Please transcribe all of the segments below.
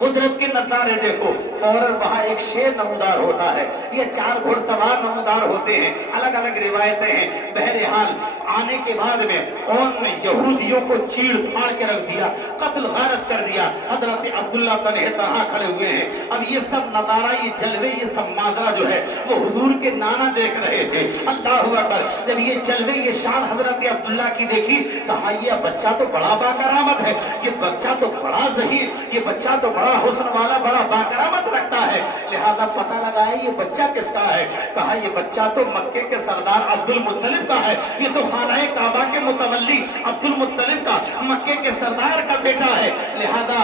قدرت کے نظارے دیکھو، فوراً وہاں ایک شیر نمودار ہوتا ہے، یہ 4 گھڑسوار نمودار ہوتے ہیں، الگ الگ روایتیں ہیں۔ بہرحال آنے کے بعد میں ان یہودیوں کو چیڑ پھاڑ کے رکھ دیا، قتل غارت کر دیا۔ حضرت عبداللہ تنہا تنہا کھڑے ہوئے ہیں۔ اب یہ سب نظارہ، یہ جلوے، یہ سب ماجرا جو ہے وہ حضور کے نانا دیکھ رہے تھے۔ اللہ اکبر! جب یہ جلوے، یہ شان حضرت عبداللہ کی دیکھی، کہا یہ بچہ تو بڑا باکرامت ہے، یہ بچہ تو بڑا ظہیر، یہ بچہ تو بڑا حسن والا، بڑا باکرامت رکھتا ہے، لہذا پتہ لگائے یہ بچہ کس کا ہے۔ کہا یہ بچہ تو مکے کے سردار عبد المطلب کا ہے، یہ تو خانہ کعبہ کے متولی عبد المطلب کا، مکے کے سردار کا بیٹا ہے۔ لہذا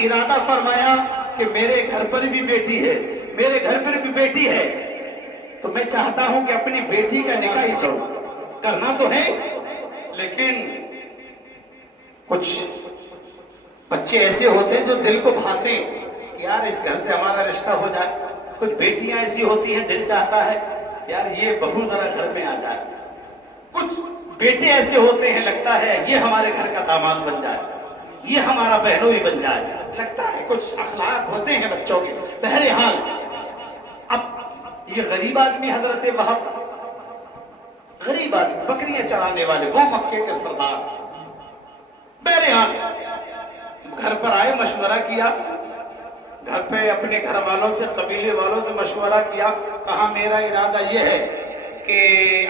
ارادہ فرمایا کہ میرے گھر پر بھی بیٹی ہے، میرے گھر پر بھی بیٹی ہے، تو میں چاہتا ہوں کہ اپنی بیٹی کا نکاح ہی کرنا تو ہے، لیکن کچھ بچے ایسے ہوتے ہیں جو دل کو بھاتے ہیں کہ یار اس گھر سے ہمارا رشتہ ہو جائے۔ کچھ بیٹیاں ایسی ہوتی ہیں دل چاہتا ہے یار یہ بہو ذرا گھر میں آ جائے۔ کچھ بیٹے ایسے ہوتے ہیں لگتا ہے یہ ہمارے گھر کا داماد بن جائے، یہ ہمارا بہنوئی بن جائے، لگتا ہے کچھ اخلاق ہوتے ہیں بچوں کے۔ بہرحال اب یہ غریب آدمی حضرت وہب، غریب آدمی بکریاں چرانے والے، وہ مکے کے سردار، بہرحال گھر پر آئے، مشورہ کیا، گھر پہ اپنے گھر والوں سے، قبیلے والوں سے مشورہ کیا، کہا میرا ارادہ یہ ہے کہ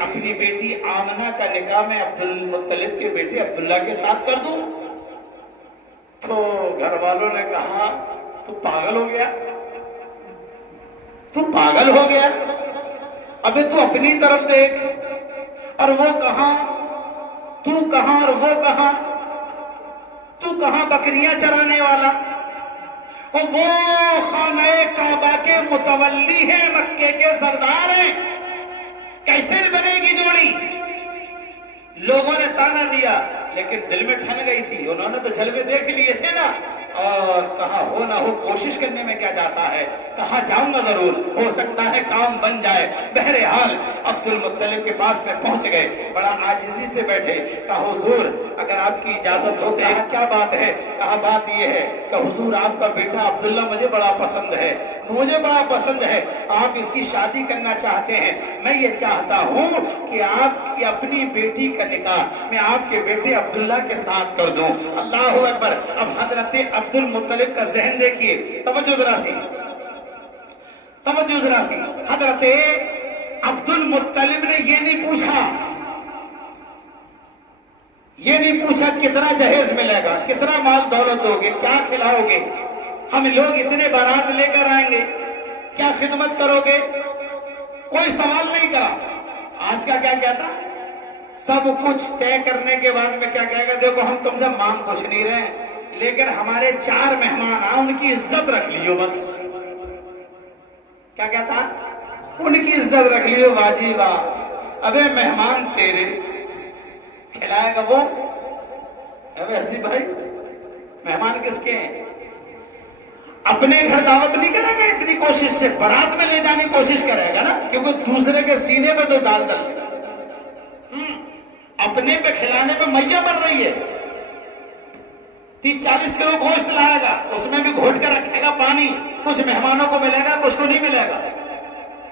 اپنی بیٹی آمنہ کا نکاح میں عبد المطلب کے بیٹے عبداللہ کے ساتھ کر دوں۔ تو گھر والوں نے کہا تو پاگل ہو گیا، تو پاگل ہو گیا، ابھی تو اپنی طرف دیکھ، اور وہ کہاں، تو کہاں اور وہ کہاں، تو کہاں بکریاں چرانے والا، اور وہ خانہ کعبہ کے متولی ہیں، مکے کے سردار ہیں، کیسے بنے گی جوڑی؟ لوگوں نے تانا دیا، لیکن دل میں ٹھن گئی تھی، انہوں نے تو جلوے دیکھ لیے تھے نا، اور کہا ہو نہ ہو کوشش کرنے میں کیا جاتا ہے، کہا جاؤں گا ضرور، ہو سکتا ہے کام بن جائے۔ بہرحال عبد المطلب کے پاس میں پہنچ گئے، بڑا عاجزی سے بیٹھے، کہا حضور اگر آپ کی اجازت ہو تو کیا بات ہے؟ کہا بات یہ ہے کہ حضور آپ کا بیٹا عبداللہ مجھے بڑا پسند ہے، مجھے بڑا پسند ہے، آپ اس کی شادی کرنا چاہتے ہیں، میں یہ چاہتا ہوں کہ آپ کی اپنی بیٹی کا نکاح میں آپ کے بیٹے عبداللہ کے ساتھ کر دوں۔ اللہ اکبر! اب حضرت عبد المطلب کا ذہن دیکھیے، توجہ ذرا سی، توجہ ذرا سی، حضرت عبد المطلب نے یہ نہیں پوچھا، یہ نہیں پوچھا کتنا جہیز ملے گا، کتنا مال دولت ہوگے، کیا کھلاؤ گے، ہم لوگ اتنے بارات لے کر آئیں گے، کیا خدمت کرو گے، کوئی سوال نہیں کرا۔ آج کا کیا کہتا، سب کچھ طے کرنے کے بعد میں کیا کہے گا، دیکھو ہم تم سے مانگ کچھ نہیں رہے ہیں، لیکن ہمارے 4 مہمان آئے، ان کی عزت رکھ لیو بس۔ کیا کہتا، ان کی عزت رکھ لیو، باجی واہ، ابے مہمان تیرے، کھلائے گا وہ، ابے حسیب بھائی مہمان کس کے ہیں؟ اپنے گھر دعوت نہیں کرے گا اتنی کوشش سے، برات میں لے جانے کی کوشش کرے گا نا، کیونکہ دوسرے کے سینے پہ تو دال ڈل گیا، اپنے پہ کھلانے پہ میہ بن رہی ہے۔ 30-40 کلو گوشت لائے گا، اس میں بھی گھوٹ کر رکھے گا پانی، کچھ مہمانوں کو ملے گا، کچھ کو نہیں ملے گا۔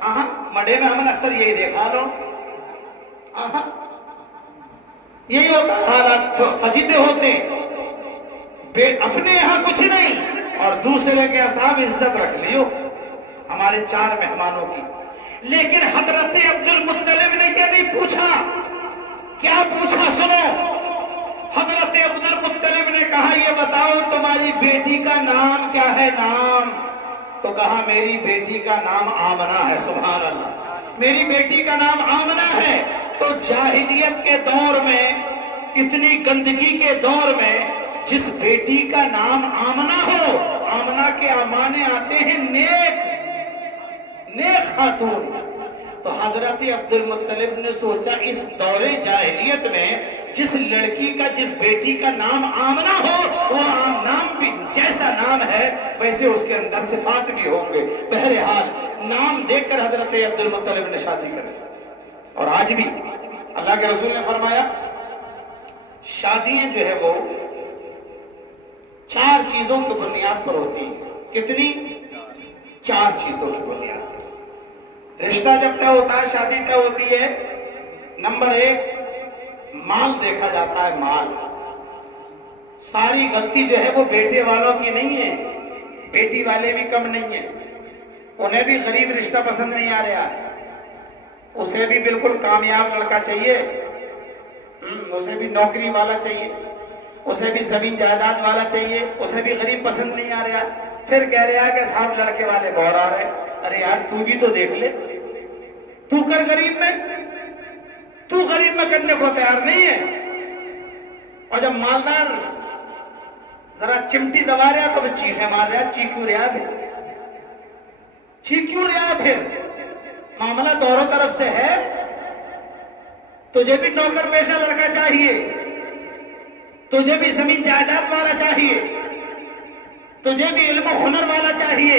ہاں مڈے میں ہم نے اکثر یہی دیکھا لو، ہاں یہی ہوتا ہے، حالات فجیتے ہوتے ہیں، اپنے یہاں کچھ نہیں اور دوسرے کے اصحاب عزت رکھ لیو ہمارے 4 مہمانوں کی۔ لیکن حضرت عبد المطلب نے یہ نہیں پوچھا، کیا پوچھا سنو، حضرت عبد المطلب نے کہا یہ بتاؤ تمہاری بیٹی کا نام کیا ہے، نام؟ تو کہا میری بیٹی کا نام آمنہ ہے۔ سبحان اللہ، میری بیٹی کا نام آمنہ ہے۔ تو جاہلیت کے دور میں، اتنی گندگی کے دور میں جس بیٹی کا نام آمنہ ہو، آمنہ کے معنی آتے ہیں نیک، نیک خاتون۔ تو حضرت عبد المطلب نے سوچا اس دور جاہلیت میں جس لڑکی کا، جس بیٹی کا نام آمنہ ہو، وہ نام بھی جیسا نام ہے ویسے اس کے اندر صفات بھی ہوں گے۔ بہرحال نام دیکھ کر حضرت عبد المطلب نے شادی کر لی۔ اور آج بھی اللہ کے رسول نے فرمایا شادیاں جو ہے وہ 4 چیزوں کی بنیاد پر ہوتی ہے۔ کتنی؟ 4 چیزوں کی بنیاد پر رشتہ جب طے ہوتا ہے، شادی طے ہوتی ہے، نمبر 1 مال دیکھا جاتا ہے۔ مال، ساری غلطی جو ہے وہ بیٹے والوں کی نہیں ہے، بیٹی والے بھی کم نہیں ہیں، انہیں بھی غریب رشتہ پسند نہیں آ رہا ہے، اسے بھی بالکل کامیاب لڑکا چاہیے، اسے بھی نوکری والا چاہیے، اسے بھی زمین جائیداد والا چاہیے، اسے بھی غریب پسند نہیں آ رہا۔ پھر کہہ رہا ہے کہ صاحب لڑکے والے بور آ رہے، ارے یار تو بھی تو دیکھ لے، تو کر غریب میں، تو غریب میں کرنے کو تیار نہیں ہے۔ اور جب مالدار ذرا چمٹی دبا رہا تو چیخیں مار رہا، چیکیوں رہا، چیکیوں رہا، پھر معاملہ دونوں طرف سے ہے۔ تجھے بھی نوکر پیشہ لڑکا چاہیے، تجھے بھی زمین جائیداد والا چاہیے، تجھے بھی علم و ہنر والا چاہیے۔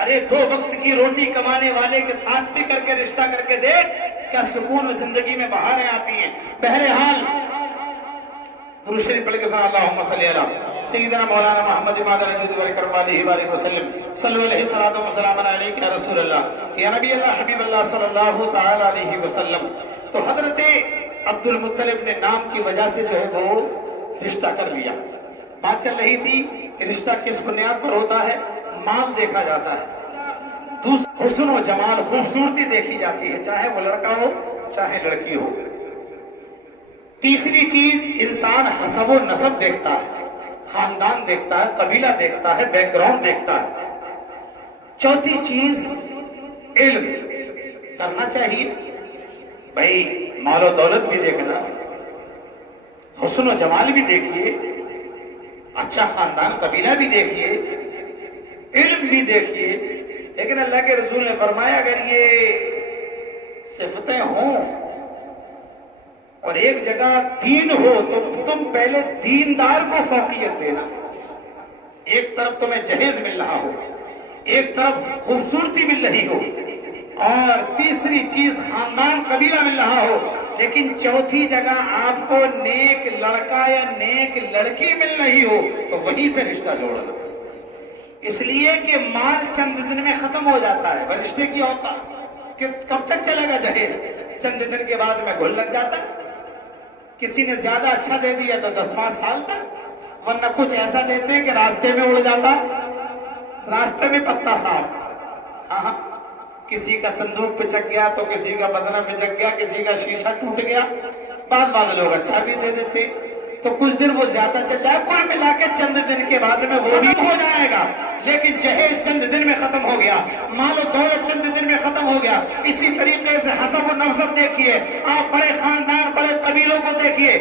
ارے 2 وقت کی روٹی کمانے والے کے ساتھ بھی کر کے رشتہ کر کے دیکھ، کیا سکون زندگی میں بہاریں آتی ہیں۔ بہرحال درود شریف پڑھ کے سنا اللہم صلی علی سیدنا مولانا محمد امام الوجود والکرم علیہ وآلہ وسلم، صلو علیہ الصلاۃ والسلام علیک یا رسول اللہ، یا نبی اللہ، حبیب اللہ صلی اللہ تعالی علیہ وسلم۔ تو حضرت عبد المطلب نے نام کی وجہ سے جو ہے وہ رشتہ کر لیا۔ بات چل رہی تھی کہ رشتہ کس بنیاد پر ہوتا ہے؟ مال دیکھا جاتا ہے، حسن و جمال، خوبصورتی دیکھی جاتی ہے، چاہے وہ لڑکا ہو چاہے لڑکی ہو۔ تیسری چیز انسان حسب و نسب دیکھتا ہے، خاندان دیکھتا ہے، قبیلہ دیکھتا ہے، بیک گراؤنڈ دیکھتا ہے۔ چوتھی چیز علم کرنا چاہیے، بھائی مال و دولت بھی دیکھنا، حسن و جمال بھی دیکھیے، اچھا خاندان قبیلہ بھی دیکھیے، علم بھی دیکھیے۔ لیکن اللہ کے رسول نے فرمایا اگر یہ صفتیں ہوں اور ایک جگہ دین ہو تو تم پہلے دیندار کو فوقیت دینا۔ ایک طرف تمہیں جہیز مل رہا ہو، ایک طرف خوبصورتی مل رہی ہو، اور تیسری چیز خاندان قبیلہ مل رہا ہو، لیکن چوتھی جگہ آپ کو نیک لڑکا یا نیک لڑکی مل رہی ہو تو وہیں سے رشتہ جوڑنا۔ اس لیے کہ مال چند دن میں ختم ہو جاتا ہے، رشتے کی اوقات کہ کب تک چلے گا جہیز؟ چند دن کے بعد میں گھل لگ جاتا ہے، کسی نے زیادہ اچھا دے دیا تو 10-5 سال تک، ورنہ کچھ ایسا دیتے ہیں کہ راستے میں اڑ جاتا، راستے میں پتا صاف۔ ہاں کسی کا صندوق پچک گیا تو کسی کا بدنہ پچک گیا، کسی کا شیشہ ٹوٹ گیا، بعض لوگ اچھا بھی دے دیتے تو کچھ دن وہ زیادہ چل جائے، کل ملا کے چند دن کے بعد میں وہ بھی ہو جائے گا۔ لیکن جہیز چند دن میں ختم ہو گیا، مال و دولت چند دن میں ختم ہو گیا۔ اسی طریقے سے حسب و نسب دیکھیے، آپ بڑے خاندان بڑے قبیلوں کو دیکھیے،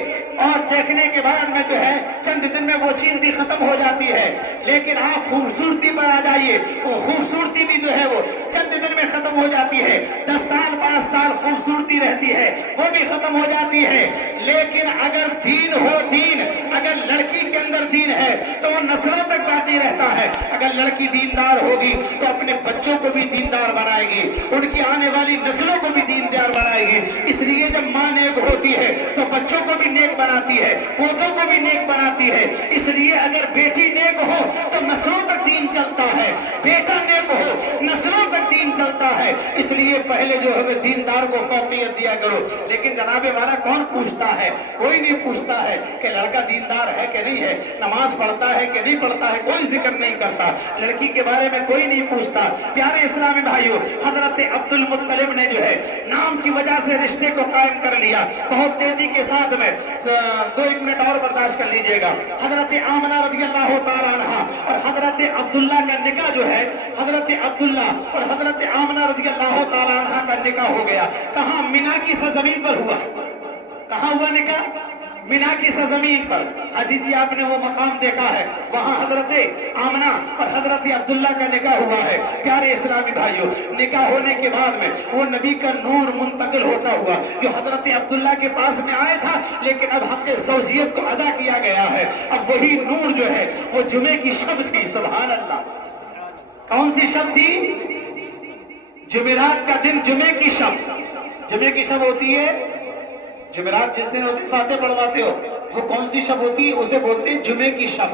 اور دیکھنے کے بعد میں جو ہے چند دن میں وہ چیز بھی ختم ہو جاتی ہے۔ لیکن آپ خوبصورتی پر آ جائیے، وہ خوبصورتی بھی جو ہے وہ چند دن میں ختم ہو جاتی ہے، 10 سال 5 سال خوبصورتی رہتی ہے، وہ بھی ختم ہو جاتی ہے۔ لیکن اگر دین ہو، دین اگر لڑکی کے اندر دین ہے تو وہ نسلوں تک باقی رہتا ہے۔ اگر لڑکی دیندار ہوگی تو اپنے بچوں کو بھی دیندار بنائے گی، ان کی آنے والی نسلوں کو بھی دیندار بنائے گی۔ اس لیے جب ماں نیک ہوتی ہے تو بچوں کو بھی نیک بناتی ہے، پوتوں کو بھی نیک بناتی ہے۔ اس لیے اگر بیٹی نیک ہو تو نسلوں تک دین چلتا ہے، بیٹا نیک ہو نسلوں تک دین چلتا ہے۔ اس لیے پہلے جو ہے دیندار کو فوقیت دیا کرو۔ لیکن جناب والا کون پوچھتا ہے؟ کوئی نہیں پوچھتا ہے کہ لڑکا دیندار ہے کہ نہیں ہے، نماز پڑھتا ہے کہ نہیں پڑھتا ہے، کوئی ذکر نہیں کرتا، لڑکی کے بارے میں کوئی نہیں پوچھتا۔ پیارے اسلامی بھائیوں، حضرت عبد المطلب نے جو ہے نام کی وجہ سے رشتے کو قائم کر لیا۔ بہت تیزی کے ساتھ میں 2-1 منٹ اور برداشت کر لیجئے گا۔ حضرت آمنہ رضی اللہ تعالیٰ عنہ اور حضرت عبداللہ کا نکاح جو ہے، حضرت عبداللہ اور حضرت آمنہ رضی اللہ تعالیٰ عنہ کا نکاح ہو گیا۔ کہاں؟ مینا کی سرزمین پر ہوا۔ کہاں ہوا نکاح؟ مینا کی سرزمین پر۔ حاجی جی آپ نے وہ مقام دیکھا ہے، وہاں حضرت آمنہ اور حضرت عبداللہ کا نکاح ہوا ہے۔ پیارے اسلامی بھائیوں، نکاح ہونے کے بعد میں وہ نبی کا نور منتقل ہوتا ہوا جو حضرت عبداللہ کے پاس میں آیا تھا، لیکن اب حق زوجیت کو ادا کیا گیا ہے۔ اب وہی نور جو ہے وہ جمعے کی شب تھی۔ سبحان اللہ! کون سی شب تھی؟ جمعرات کا دن، جمعے کی شب۔ جمعے کی شب ہوتی ہے جمعرات، جس دن ہوتی فاتح پڑھواتے ہو، وہ کون سی شب ہوتی ہے؟ اسے بولتے ہیں جمعے کی شب۔